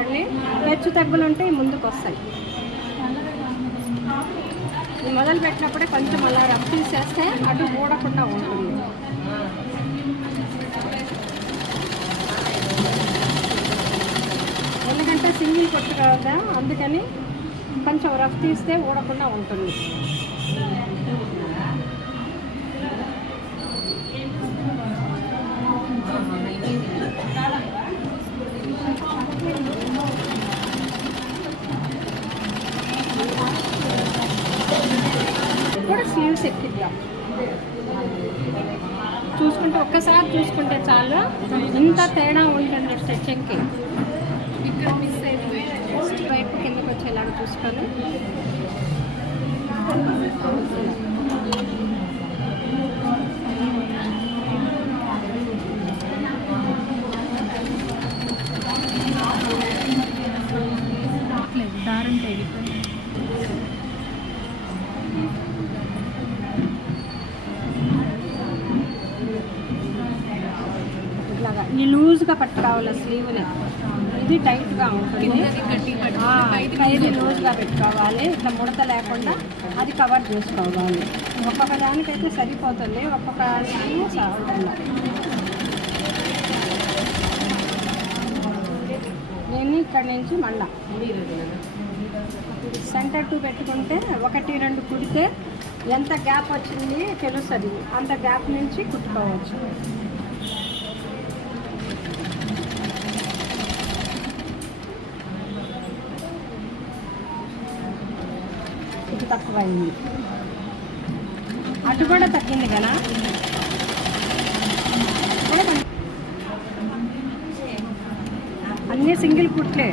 చూడండి. హెచ్చు తగ్గులు ఉంటే ముందుకు వస్తాయి. మొదలు పెట్టినప్పుడే కొంచెం అలా రఫ్ తీసేస్తే అటు ఊడకుండా ఉంటుంది. ఎందుకంటే సింగిల్ కొట్టు కదా అందుకని కొంచెం రఫ్ తీస్తే ఊడకుండా ఉంటుంది. కూడా స్లీవ్స్ ఎక్కిద్దాం. చూసుకుంటే ఒక్కసారి చూసుకుంటే చాలు. ఇంత తేడా ఉంటుంది స్ట్రెచ్చింగ్కి ఇక్కడ మిస్ అయిపోయి ఫస్ట్ వైపు కిందకి వచ్చేలాగా చూసుకోవాలి. దారం తెగిపోయింది ఇట్లాగా ఈ లూజ్గా పట్టుకోవాలి స్లీవ్ని ఇది టైట్గా ఉంటుంది. పైది లూజ్గా పెట్టుకోవాలి. ఇట్లా ముడత లేకుండా అది కవర్ చేసుకోవాలి. ఒక్కొక్క దానికైతే సరిపోతుంది. ఒక్కొక్క దానికి సాగుతుంది నేను ఇక్కడ నుంచి మళ్ళా. సెంటర్ టూ పెట్టుకుంటే ఒకటి రెండు కుడితే ఎంత గ్యాప్ వచ్చింది తెలుస్తుంది. అంత గ్యాప్ నుంచి కుట్టుకోవచ్చు. ఇది తక్కువైంది. అటు కూడా తగ్గింది కదా? అన్నీ సింగిల్ కుట్లే.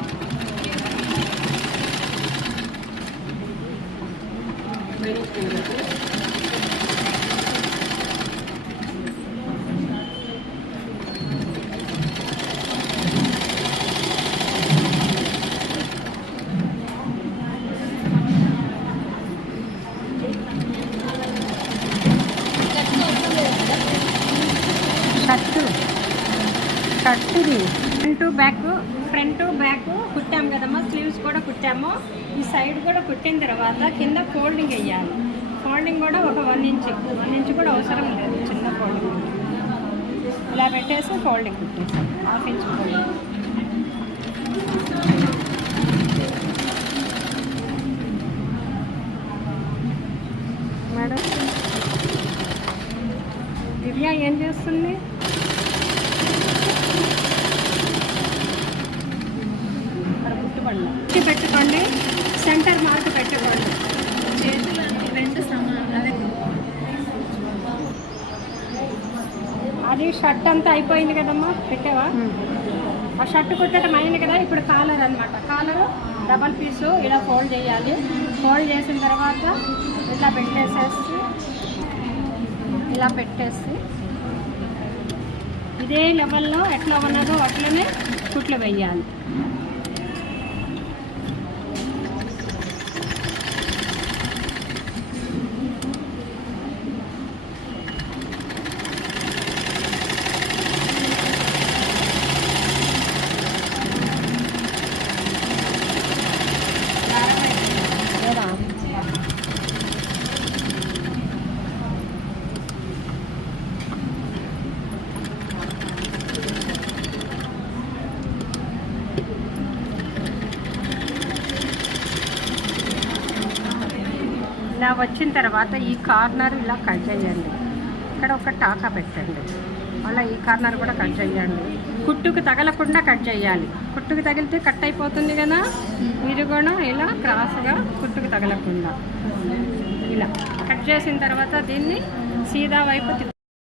షర్టు షర్టుది ఫ్రంట్ బ్యాక్ ఫ్రంట్ బ్యాక్ కుట్టాము కదమ్మా. స్లీవ్స్ కూడా కుట్టాము. ఈ సైడ్ కూడా కుట్టిన తర్వాత కింద ఫోల్డింగ్ వేయాలి. ఫోల్డింగ్ కూడా ఒక వన్ ఇంచ్ వన్ ఇంచ్ కూడా అవసరం లేదు. చిన్న ఫోల్డింగ్ ఇలా పెట్టేసి folding కుట్టేసాం. Half inch folding madam Divya ఏం చేస్తుంది? కుట్టి పెట్టుకోండి. సెంటర్ మార్క్ పెట్టుకోండి. చేతులు రెండు సమానం. అదే. అది షర్ట్ అంతా అయిపోయింది కదమ్మా? పెట్టావా? ఆ షర్ట్ కుట్టడం అయింది కదా ఇప్పుడు కాలర్ అన్నమాట. కాలర్ డబల్ పీసు ఇలా ఫోల్డ్ చేయాలి. ఫోల్డ్ చేసిన తర్వాత ఇలా పెట్టేసేసి ఇలా పెట్టేసి ఇదే లెవెల్లో ఎట్లా ఉన్నదో అట్లనే కుట్లు వేయాలి లేదా ఇలా వచ్చిన తర్వాత ఈ కార్నర్ ఇలా కట్ చేయండి. ఇక్కడ ఒక టాకా పెట్టండి. మళ్ళీ ఈ కార్నర్ కూడా కట్ చేయండి. కుట్టుకు తగలకుండా కట్ చేయాలి. కుట్టుకు తగిలితే కట్ అయిపోతుంది కదా? మీరు కూడా ఇలా క్రాస్గా కుట్టుకు తగలకుండా. ఇలా కట్ చేసిన తర్వాత దీన్ని సీదా వైపు